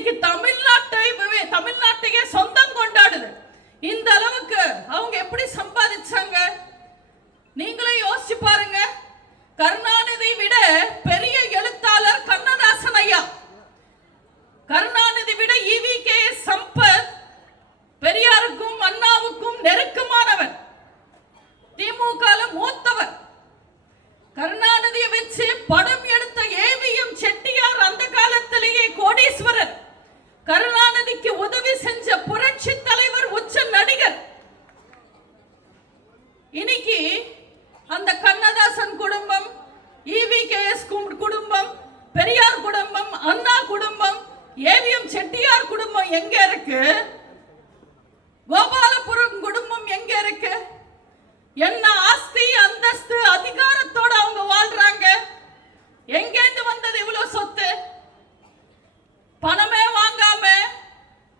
இன்னைக்கு தமிழ்நாட்டையே சொந்தம் கொண்டாடுது. இந்த அளவுக்கு அவங்க எப்படி சம்பாதிச்சாங்க நீங்களே யோசிச்சு பாருங்க. கருணாநிதி விட பெரிய எழுத்தாளர் கண்ணதாசன் ஐயா, கருணாநிதி விட ஈவிகே சம்பத் பெரியாருக்கும் அண்ணாவுக்கும் நெருக்கமானவர், திமுக மூத்தவர். கருணாநிதியை வச்சு படம் எடுத்த ஏவிஎம் செட்டியார் அந்த காலத்திலேயே கோடீஸ்வரர். கருணாநிதிக்கு உதவி செஞ்ச புரட்சி தலைவர், உச்ச நடிகர். இன்னைக்கு அந்த கண்ணதாசன் குடும்பம், ஈவிகேஎஸ் குடும்பம், பெரியார் குடும்பம், அண்ணா குடும்பம், ஏவிஎம் செட்டியார் குடும்பம் எங்க இருக்கு? கோபாலபுரம் குடும்பம் எங்க இருக்கு? என்ன ஆஸ்தி அந்தஸ்து அதிகாரத்தோட அவங்க வாழ்றாங்க? எங்கேந்து வந்தது இவ்வளவு சொத்து? பணமே வாங்காம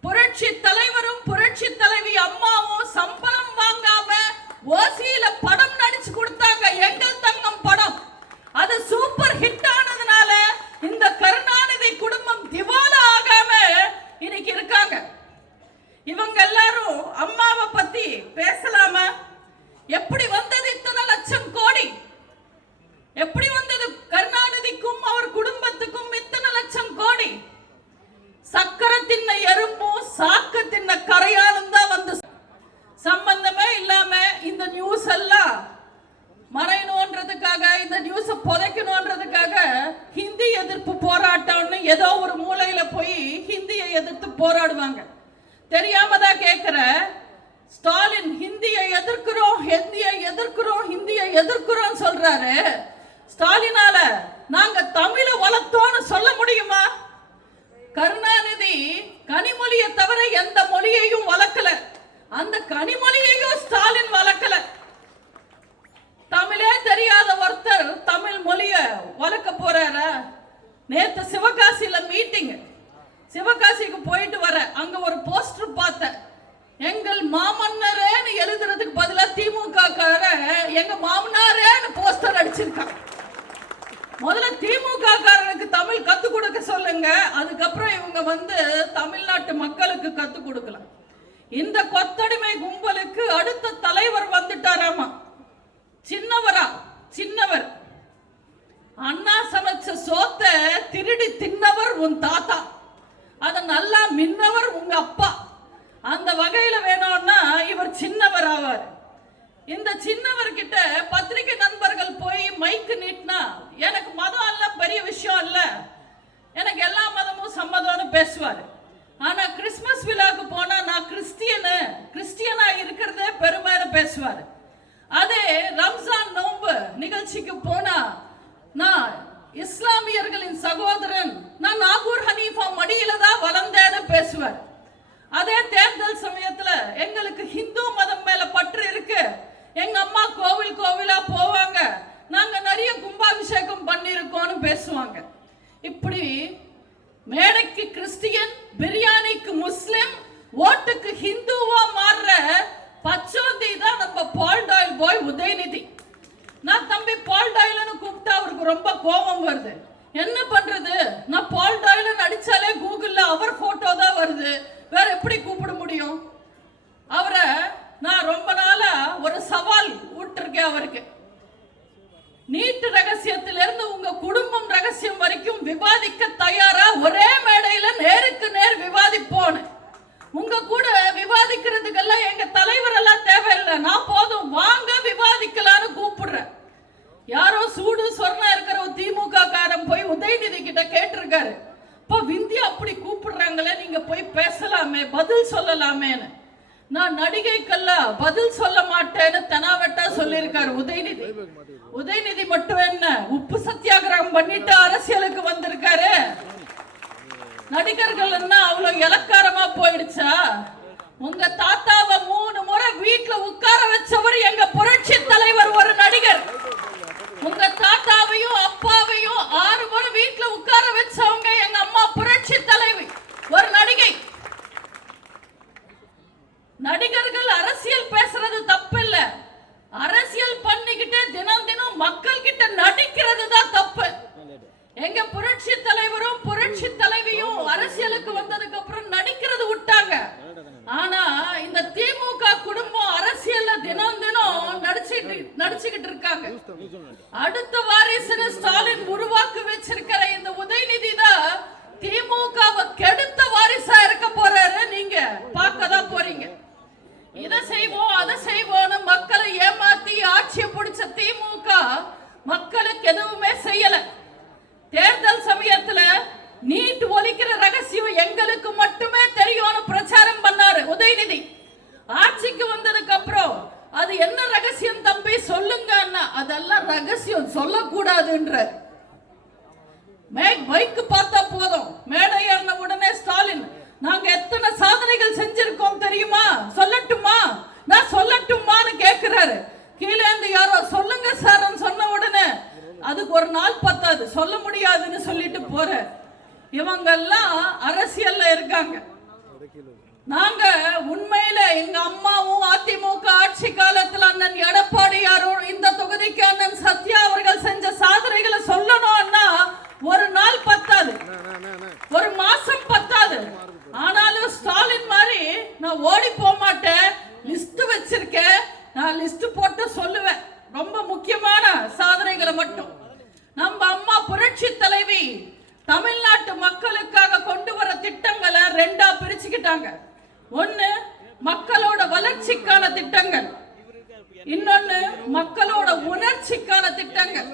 புரட்சி தலைவரும் புரட்சி தலைவி அம்மாவும் சம்பளம் வாங்காம ஓசியில படம் நடிச்சு கொடுத்தாங்க, எங்கள் தங்கம் படம். அது சூப்பர் ஹிட் ஆனதுனால இந்த கருணாநிதி குடும்பம் திவாலா ஆகாம இன்னைக்கு இருக்காங்க. இவங்க எல்லாரும் அம்மாவை பத்தி பேசலாமா? எப்படி வந்தது இத்தனை லட்சம் கோடி? எப்படி வந்தது கருணாநிதிக்கும் அவர் குடும்பத்துக்கும் இத்தனை லட்சம் கோடி? சக்கர தின்ன எறும்பும் சாக்க தின்ன கரையானும் தான் வந்து சம்பந்தமே இல்லாம இந்த நியூஸ் எல்லாம் மறையணும்ன்றதுக்காக, இந்த நியூஸை புதைக்கணும்ன்றதுக்காக ஹிந்தி எதிர்ப்பு போராட்டம்னு ஏதோ ஒரு மூலையில போய் ஹிந்தியை எதிர்த்து போராடுவாங்க. தெரியாம தான் கேட்கிற, ஸ்டாலின் ஹிந்தியை எதிர்க்கிறோம், ஹிந்தியை எதிர்க்கிறோம், ஹிந்தியை எதிர்க்கிறோம் சொல்றாரு. ஸ்டாலினால நாங்க தமிழை வளர்த்தோம்னு சொல்ல முடியுமா? கருணாநிதி கனிமொழியை தவிர எந்த மொழியையும் வளர்க்கல, அந்த கனிமொழியையும் ஸ்டாலின் வளர்க்கல. தமிழே தெரியாத ஒருத்தர் தமிழ் மொழிய வளர்க்க போறாரு. நேத்து சிவகாசியில மீட்டிங், சிவகாசிக்கு போயிட்டு வர அங்க ஒரு போஸ்டர் பார்த்தேன். எங்கள் மாமன்னரேன்னு எழுதுறதுக்கு பதிலா திமுக கார எங்க மாமனாரேன்னு போஸ்டர் அடிச்சிருக்காங்க. முதல்ல திமுக காரனுக்கு தமிழ் கத்து கொடுக்க சொல்லுங்க, அதுக்கப்புறம் இவங்க வந்து தமிழ்நாட்டு மக்களுக்கு கத்து கொடுக்கலாம். இந்த கொத்தடிமை கும்பலுக்கு அடுத்த தலைவர் வந்துட்டாராமா. சின்னவரா? சின்னவர். அண்ணா சமைச்ச சோத்த திருடி தின்னவர் உன் தாத்தா, அத நல்லா மின்னவர் உங்க அப்பா. அந்த வகையில வேணும்னா இவர் சின்னவர் ஆவார். இந்த சின்னவர் கிட்ட பத்திரிகை நண்பர்கள் போய் மைக்கு நீட்டினா, எனக்கு மதம் எல்லாம் பெரிய விஷயம் இல்ல, எனக்கு எல்லா மதமும் சம்மதம்னு பேசுவார். ஆனா கிறிஸ்துமஸ் விழாக்கு போனா நான் கிறிஸ்டியனா இருக்கிறதே பெருமைன்னு பேசுவார். அதே ரம்ஜான் நோன்பு நிகழ்ச்சிக்கு போனா நான் இஸ்லாமியர்களின் சகோதரன், நான் நாகூர் ஹனீஃபா மடியில தான் வளர்ந்தேன்னு பேசுவார். அதே தேர்தல் சமயத்துல எங்களுக்கு ஹிந்து மதம் மேல பற்று இருக்கு, எங்க அம்மா கோவிலா போவாங்க, நாங்க நிறைய கும்பாபிஷேகம் பண்ணிருக்கோம்னு பேசுவாங்க. இப்படி மேடைக்கு கிறிஸ்டியன், பிரியாணிக்கு முஸ்லிம், ஓட்டுக்கு ஹிந்துவா மாறுற பச்சோந்தி தான் நம்ம பால் டாயில் பாய் உதயநிதி. நான் தம்பி பால் டாயில்னு கூப்பிட்டா அவருக்கு ரொம்ப கோபம் வருது. என்ன பண்றது, நான் பால் டாயில் அடிச்சாலே கூகுள்ல அவர் போட்டோ தான் வருது, வேற எப்படி கூப்பிட முடியும்? அவரை நான் ரொம்ப நாளா ஒரு சவால் விட்டுருக்கேன் அவருக்கு. நீட்டு ரகசியத்திலிருந்து உங்க குடும்பம் ரகசியம் வரைக்கும் விவாதிக்க தயாரா? ஒரே மேடையில நேருக்கு நேர் விவாதிப்போன்னு. உங்க கூட விவாதிக்கிறதுக்கெல்லாம் எங்க தலைவர் எல்லாம் தேவையில்லை, நான் போதும், வாங்க விவாதிக்கலான்னு கூப்பிடுறேன். யாரோ சூடு சொர்ணம் இருக்கிற திமுக காரன் போய் உதயநிதி கிட்ட கேட்டிருக்காரு, இப்போ விந்தியா அப்படி கூப்பிடுறாங்களே, நீங்க போய் பேசலாமே, பதில் சொல்லலாமேன்னு. நான் நடிகைக்கெல்லாம் பதில் சொல்ல மாட்டேன்னு தெனாவட்டா சொல்லியிருக்காரு உதயநிதி. உதயநிதி மட்டும் என்ன, உப்பு சத்தியாகிரகம் பண்ணிட்டு அரசியலுக்கு வந்திருக்காரு. நடிகர்கள் என்ன அவ்வளவு இலக்காரமா போயிடுச்சா? உங்க தாத்தாவை 3 முறை வீட்டுல உட்கார வச்சவர் எங்க புரட்சி தலைவர் ஒரு நடிகர். உங்க தாத்தாவையும் அப்பாவையும் 6 முறை வீட்டுல உட்கார வச்சவங்க எங்க அம்மா புரட்சி தலைவி ஒரு நடிகை. நடிகர்கள் அரசியல் பேசுறது தப்பு இல்ல, அரசியல் பண்ணிக்கிட்டு தினம் தினம் மக்கள் கிட்ட நடிக்கிறது தான் தப்பு. எங்க புரட்சி தலைவரும் புரட்சி தலைவியும் அரசியலுக்கு வந்த முடியாதுன்னு சொல்லிட்டு போற இவங்கெல்லாம் அரசியல்ல இருக்காங்க. நாங்க உண்மையில எங்க அம்மாவும் அதிமுக ஆட்சி காலத்தில் அண்ணன் எடப்பாடியாரும் இந்த தொகுதிக்கு அண்ணன் சத்யா அவர்கள் செஞ்ச சாதனைகளை சொல்லணும்னா ஒரு நாள் பத்தாது, ஒரு மாசம் பத்தாது. ஆனாலும் ஸ்டாலின் மாதிரி நான் ஓடி போக மாட்டேன், லிஸ்ட் வச்சிருக்கேன், நான் லிஸ்ட் போட்டு சொல்லுவேன் ரொம்ப முக்கியமான சாதனைகளை மட்டும். நம்ம அம்மா புரட்சி தலைவி தமிழ்நாட்டு மக்களுக்காக கொண்டு வர திட்டங்களை ரெண்டா பிரிச்சுக்கிட்டாங்க. ஒன்னு மக்களோட வளர்ச்சிக்கான திட்டங்கள், இன்னொன்னு மக்களோட உணர்ச்சிக்கான திட்டங்கள்.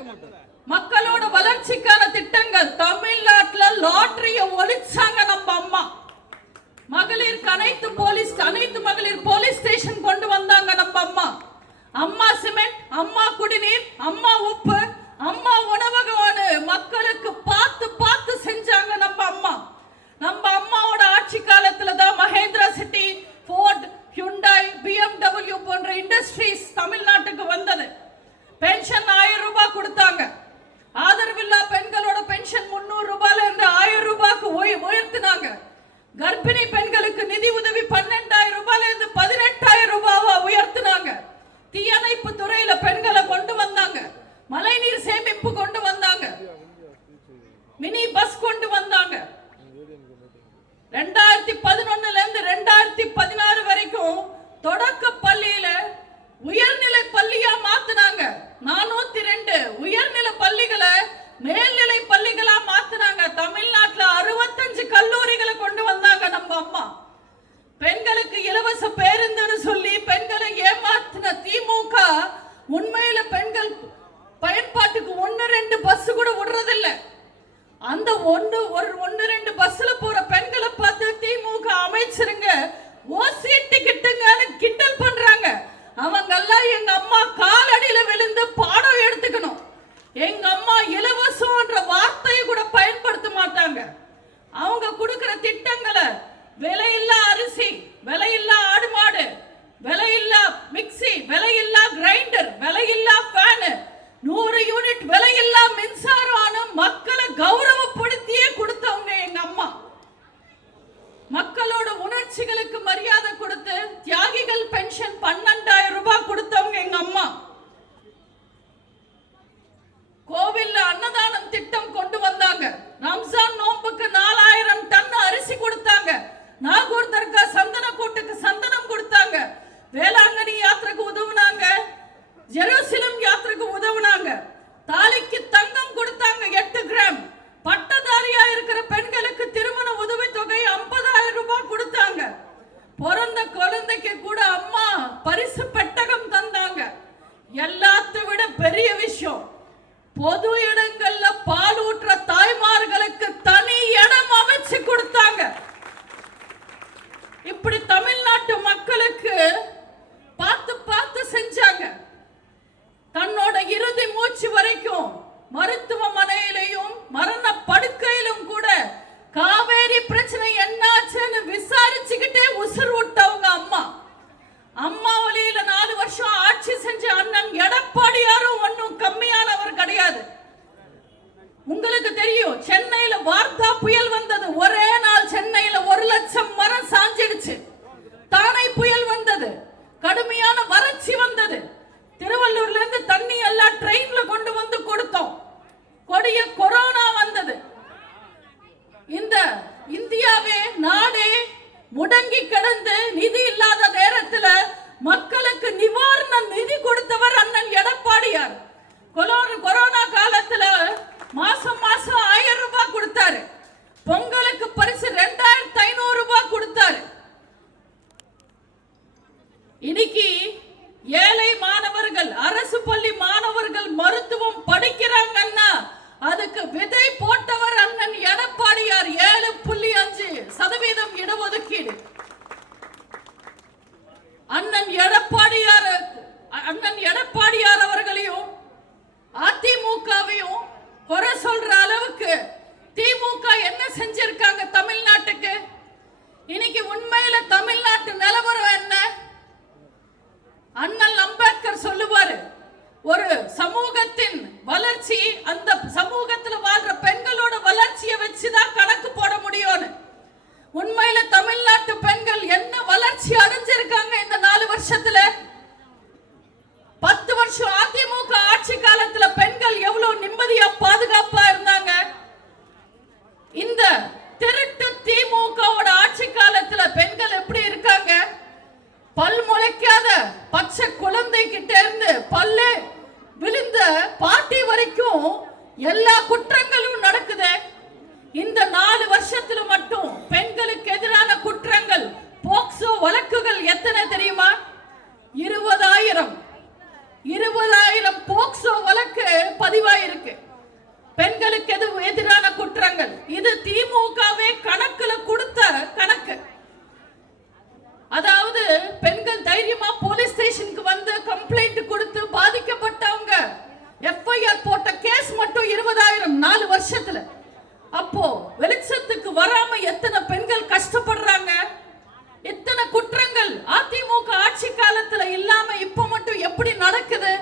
மக்களோட வளர்ச்சிக்கான திட்டங்கள் தமிழ்நாட்டுல லாட்டரிய ஒழிச்சாங்க நம்ம அம்மா. மகளிருக்கு அனைத்து மகளிர் போலீஸ் ஸ்டேஷன் கொண்டு வந்தாங்க நம்ம அம்மா. அம்மா சிமெண்ட், அம்மா குடிநீர், அம்மா உப்பு, அம்மா உணவகம்னு மக்களுக்கு பார்த்து பார்த்து செஞ்சாங்க நம்ம அம்மா. நம்ம அம்மாவோட ஆட்சி காலத்துல தான் Mahindra city, Ford, Hyundai, BMW போன்ற இண்டஸ்ட்ரீஸ் தமிழ்நாட்டுக்கு வந்தது. பென்ஷன் 1000 ரூபாய் கொடுத்தாங்க. ஆதரவில்லா பெண்களோட பென்ஷன் 300 ரூபாயில இருந்து 1000 ரூபாய்க்கு உயர்த்தினாங்க. கர்ப்பிணி பெண்களுக்கு நிதி உதவி 12000 ரூபாயில இருந்து 18000 ரூபாவா உயர்த்தினாங்க. தீயணைப்பு துறையில பெண்களை கொண்டு வந்தாங்க. மழைநீர் சேமிப்பு கொண்டு வந்தாங்க. மினி பஸ் கொண்டு வந்தாங்க. 2011 இருந்து 2016 வரைக்கும் தொடக்க பள்ளியில உயர்நிலை பள்ளியா மாத்தினாங்க. 402 உயர்நிலை பள்ளிகளை மேல்நிலை பள்ளிகளா மாத்தினாங்க. தமிழ்நாட்டுல 65 கல்லூரிகளை கொண்டு வந்தாங்க நம்ம அம்மா. பெண்களுக்கு இலவச பேருந்துன்னு சொல்லி பெண்களை ஏமாத்தின திமுக உண்மையில பெண்கள் பயன்பாட்டுக்கு 1-2 பஸ் கூட விடுறதில்லை. அந்த 1-2 பஸ்ல போற பெண்களை பார்த்து திமுக அமைச்சருங்க ஓசி டிக்கெட்டுங்கன்னு கிண்டல் பண்றாங்க. அவங்க எல்லாம் எங்க அம்மா காலடியில விழுந்து பாடம் எடுத்துக்கணும். எங்க அம்மா இலவசம்ன்ற வார்த்தையை கூட பயன்படுத்த மாட்டாங்க. அவங்க கொடுக்கிற திட்டங்களை விலையில்லா அரிசி, விலையில்லா ஆடு மாடு, விலையில்லா மிக்சி, விலையில்லா கிரைண்டர், விலையில்லா ஃபேன், 100 யூனிட் விலையில்லா மின்சாரம் மக்களை கௌரவப்படுத்தியே கொடுத்தவங்க எங்க அம்மா. மக்களோட உணர்ச்சிகளுக்கு மரியாதை கொடுத்து தியாகிகள் பென்ஷன் 12000 ரூபாய் கொடுத்தவங்க எங்க அம்மா. கோவில்ல அன்னதானம் திட்டம் கொண்டு வந்தாங்க. ரம்ஜான் நோம்புக்கு 4000 டன் அரிசி கொடுத்தாங்க. நாகூர் தர்கா சந்தன கூட்டுக்கு சந்தனம் கொடுத்தாங்க. வேளாங்கண்ணி யாத்திரைக்கு உதவுனாங்க. ஜெருசலம் யாத்திரைக்கு உதவுனாங்க. தாலிக்கு தங்கம் கொடுத்தாங்க 8 கிராம். பட்டதாரியா இருக்கிற பெண்களுக்கு திருமண உதவி தொகை 50000 ரூபாய் கொடுத்தாங்க. பிறந்த குழந்தைக்கு கூட அம்மா பரிசு பெட்டகம் தந்தாங்க. எல்லாத்தை விட பெரிய விஷயம், பொது இடங்கள்ல பால் ஊற்ற தாய்மார்களுக்கு தனி இடம் அமைச்சு கொடுத்தாங்க. இப்படி தமிழ்நாட்டு மக்களுக்கு பார்த்து பார்த்து செஞ்சாங்க. தன்னோட இறுதி மூச்சு வரைக்கும் மருத்துவமனையிலையும் மரண படுக்கையிலும் கூட காவேரி பிரச்சனை என்னாச்சுன்னு விசாரிச்சுக்கிட்டே உசுர் விட்டவங்க அம்மா. அம்மா வழியில 4 வருஷம் ஆட்சி செஞ்ச அண்ணன் எடப்பாடியாரும் ஒன்னும் கம்மியானவர் கிடையாது. உங்களுக்கு தெரியும், சென்னையில வார்த்தா புயல் வந்தது. ஒரே நாள் சென்னையில 1,00,000 மரம் சாஞ்சிடுச்சு. தானை புயல் வந்தது. கடுமையான வறட்சி வந்தது. திருவள்ளூர்ல இருந்து தண்ணி எல்லாம் ட்ரெயின்ல கொண்டு வந்து கொடுத்தோம். கொடிய கொரோனா வந்தது. இந்த இந்தியாவே நாடே முடங்கி கிடந்து நிதி இல்லாத நேரத்துல மக்களுக்கு நிவாரண நிதி கொடுத்தவர் அண்ணன் எடப்பாடியார். கொரோனா காலத்துல மாசம் 1000 ரூபாய் கொடுத்தாரு. பொங்கலுக்கு பரிசு 2500 ரூபாய் கொடுத்தாரு. இன்னைக்கு ஏழை மாணவர்கள், அரசு பள்ளி மாணவர்கள் மருத்துவம் படிக்கிறாங்கன்னா அதுக்கு விதை போட்டவர் அண்ணன் எடப்பாடியார். 7.5% இடஒதுக்கீடு. இந்த 4 வருஷத்துல மட்டும் பெண்களுக்கு எதிரான குற்றங்கள் போக்சோ வழக்குகள் எத்தனை தெரியுமா? 20,000 போக்சோ வழக்கு பதிவாயிருக்கு. பெண்களுக்கு எதிரான குற்றங்கள். இது திமுகவே கணக்குல கொடுத்த கணக்கு. அதாவது பெண்கள் தைரியமா போலீஸ் ஸ்டேஷனுக்கு வந்து கம்ப்ளைண்ட் கொடுத்து பாதிக்கப்பட்டவங்க எஃப்ஐஆர் போட்ட கேஸ் மட்டும் 20,000 4 வருஷத்துல. அப்போ வெளிச்சத்துக்கு வராம எத்தனை பெண்கள் கஷ்டப்படுறாங்க. இத்தனை குற்றங்கள் அதிமுக ஆட்சி காலத்துல இல்லாம இப்ப மட்டும் எப்படி நடக்குது?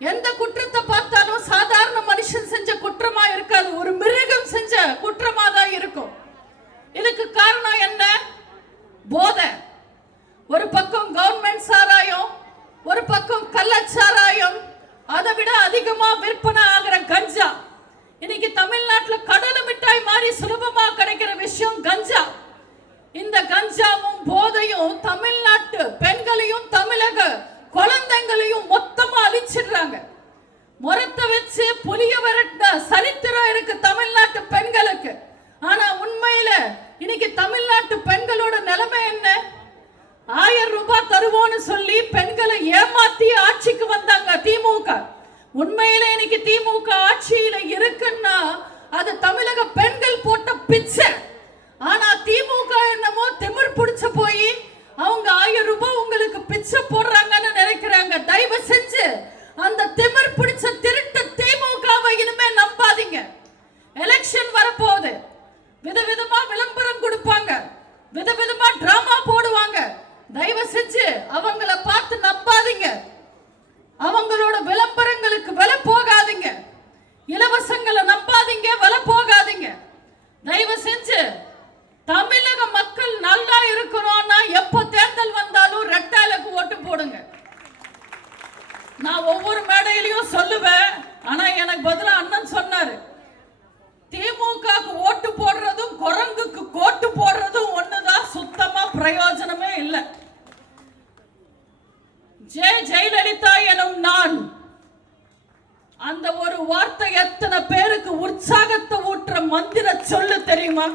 எந்த குற்றத்தை பார்த்தாலும் சாதாரண மனுஷன் செஞ்ச குற்றமா இருக்காது, ஒரு மிருகம் செஞ்ச குற்றமா தான் இருக்கும். இதுக்கு காரணம் என்ன? போதை. ஒரு பக்கம் கவர்மெண்ட் சாராயம், ஒரு பக்கம் கள்ளச்சாராயம், அதை விட அதிகமா விற்பனை ஆகிற கஞ்சா. இன்னைக்கு தமிழ்நாட்டில் கடலை மிட்டாய் மாதிரி சுலபமா கிடைக்கிற விஷயம் கஞ்சா. இந்த கஞ்சாவும் போதையும் தமிழ்நாட்டு பெண்களையும் தமிழக குழந்தைங்களையும் மொத்தமா அழிச்சிடுறாங்க. முறத்தை வச்சு புலிய விரட்ட சரித்திரம் இருக்கு தமிழ்நாட்டு பெண்களுக்கு. ஆனா உண்மையில இன்னைக்கு தமிழ்நாட்டு பெண்களோட நிலைமை என்ன? 1000 ரூபாய் தருவோம்னு சொல்லி பெண்களை ஏமாத்தி ஆட்சிக்கு வந்தாங்க திமுக. உண்மையில இன்னைக்கு திமுக ஆட்சியில இருக்குன்னா அது தமிழக பெண்கள் போட்ட பிச்சை. ஆனா திமுக என்னமோ திமிர் பிடிச்ச போய் அவங்க 1000 ரூபாய் உங்களுக்கு பிச்சை போடுறாங்கன்னு நினைக்கிறாங்க. தயவு செஞ்சு அந்த திமிர் பிடிச்ச திருட்டு திமுகவை இனிமே நம்பாதீங்க. எலெக்ஷன் வரப்போகுது, விதவிதமா விளம்பரம் கொடுப்பாங்க, விதவிதமா டிராமா போடுவாங்க. தயவு செஞ்சு அவங்கள பார்த்து நம்பாதீங்க. அவங்களோட விளம்பரங்களுக்கு விலை போகாதீங்க. இலவசங்களை நம்பாதீங்க, விலை போகாதீங்க. தயவு செஞ்சு தமிழக மக்கள் நல்லா இருக்கணும்னா எப்ப தேர்தல் வந்தாலும் ரெட்டாலைக்கு ஓட்டு போடுங்க. நான் ஒவ்வொரு மேடையிலையும் சொல்லுவேன். ஆனா எனக்கு பதிலா அண்ணன் சொன்னாரு, திமுகக்கு ஓட்டு போடுறதும் குரங்குக்கு கோட்டு போடுறதும் ஒண்ணுதான், சுத்தமா பிரயோஜனமே இல்லை. ஜெயலலிதா எனும் நான், அந்த ஒரு வார்த்தை எத்தனை பேருக்கு உற்சாகத்தை ஊற்ற மந்திர சொல்லு தெரியுமா?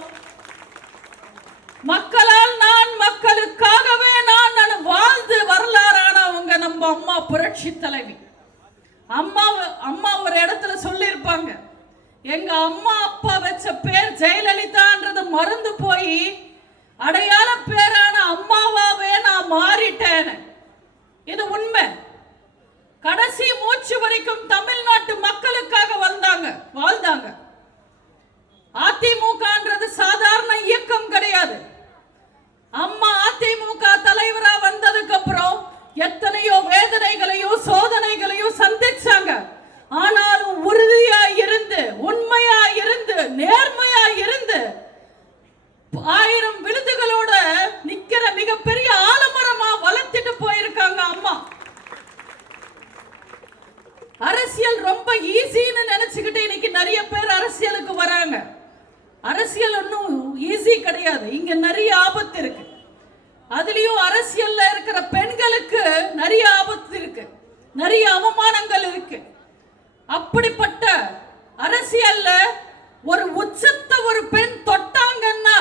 மக்களால் நான், மக்களுக்காகவே நான் வாழ்ந்து வரலாறானவங்க நம்ம அம்மா புரட்சி தலைவி. அம்மா ஒரு இடத்துல சொல்லியிருப்பாங்க, எங்க அம்மா அப்பா வச்ச பேர் ஜெயலலிதான்றது மறந்து போய் அடையாள பேரான அம்மாவாவே நான் மாறிட்டேன். இது உண்மை. கடைசி மூச்சு வரைக்கும் தமிழ்நாட்டு மக்களுக்காக வாழ்ந்தாங்க. அதிமுகன்றது சாதாரண இயக்கம் கிடையாது. அம்மா அதிமுக தலைவரா வந்ததுக்கு அப்புறம் எத்தனையோ வேதனைகளையும் சோதனைகளையும் சந்திச்சாங்க. ஆனாலும் உறுதியா இருந்து, உண்மையா இருந்து, நேர்மையா இருந்து 1000 விருதுகளோட நிக்கிற மிகப்பெரிய ஆலமரமா வளர்த்துட்டு போயிருக்காங்க அம்மா. அரசியல் ரொம்ப ஈஸின்னு நினைச்சுக்கிட்டு இன்னைக்கு நிறைய பேர் அரசியலுக்கு வராங்க. அரசியல் ஒன்றும் ஈஸி கிடையாது. இங்க நிறைய ஆபத்து இருக்கு. அதுலயும் அரசியல்ல இருக்கிற பெண்களுக்கு நிறைய ஆபத்து இருக்கு, நிறைய அவமானங்கள் இருக்கு. அப்படிப்பட்ட அரசியல்ல ஒரு உச்சத்தை ஒரு பெண் தொட்டாங்கன்னா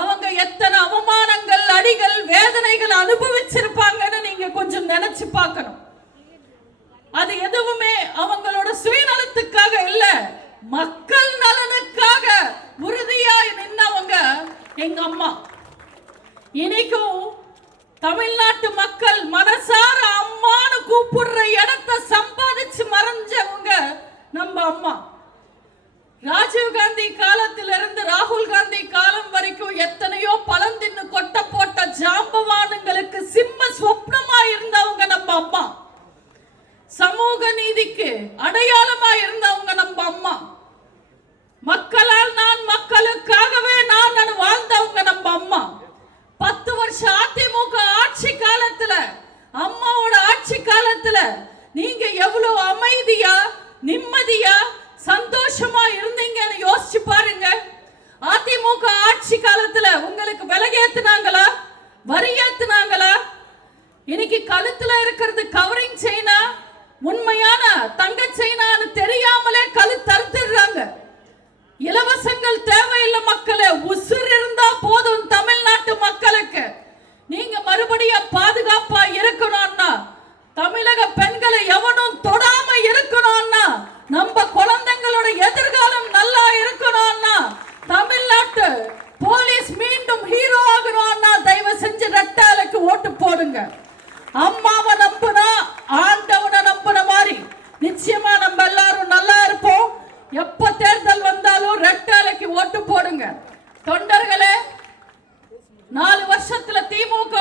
அவங்க எத்தனை அவமானங்கள், அடிகள், வேதனைகள் அனுபவிச்சிருப்பாங்கன்னு நீங்க கொஞ்சம் நினைச்சு பார்க்கணும். அது எதுவுமே அவங்களோட சுயநலத்துக்காக இல்ல, மக்கள் நலனுக்காக உறுதியாய் நின்னவங்க எங்க அம்மா. இன்னைக்கும் தமிழ்நாட்டு மக்கள் மனசார அம்மான்னு கூப்பிடுற இடத்தை சம்பாதிச்சு மறைஞ்சவங்க நம்ம அம்மா. ராஜீவ் காந்தி காலத்திலிருந்து ராகுல் காந்தி காலம் வரைக்கும் எத்தனையோ பழந்தின்னு கொட்ட போட்ட ஜாம்பவானுங்களுக்கு சிம்ம சொப்னமா இருந்தவங்க நம்ம அம்மா. சமூக நீதிக்கு அடையாளமா இருந்தவங்க நம்ம அம்மா. மக்களால் நான், மக்களுக்காகவே நான் வாழ்ந்தவங்க நம்ம அம்மா. 10 வருஷம் அதிமுக ஆட்சி காலத்துல, அம்மாவோட ஆட்சி காலத்துல நீங்க எவ்வளவு அமைதியா, நிம்மதியா, சந்தோஷமா இருந்தீங்கன்னு யோசிச்சு பாருங்க. அதிமுக ஆட்சி காலத்துல உங்களுக்கு விலகேத்துனாங்களா, வரி ஏத்துனாங்களா? இன்னைக்கு கழுத்துல இருக்கிறது கவரிங் செயினா, உண்மையான தங்க செயினான்னு தெரியாமலே கழுத்து அறுத்துடுறாங்க. இலவசங்கள் தேவையில்லை மக்களே, உசுர் இருந்தா போதும் தமிழ்நாட்டு மக்களுக்கு. நீங்க மறுபடியும் பாதுகாப்பா இருக்கணும்னா, தமிழக பெண்களை எவனும் தொடாம இருக்கணும்னா, நம்ம குழந்தைங்களோட எதிர்காலம் நல்லா இருக்கணும்னா, தமிழ்நாட்டு போலீஸ் மீண்டும் ஹீரோ ஆகணும்னா தயவு செஞ்சு ரெட்டாலைக்கு ஓட்டு போடுங்க. அம்மாவை நம்புனா ஆண்டவனை நம்புன மாதிரி நிச்சயமா நம்ம எல்லாரும் நல்லா இருப்போம். எப்ப தேர்தல் வந்தாலும் ரெட்டாலைக்கு ஓட்டு போடுங்க. தொண்டர்களே, 4 வருஷத்துல திமுக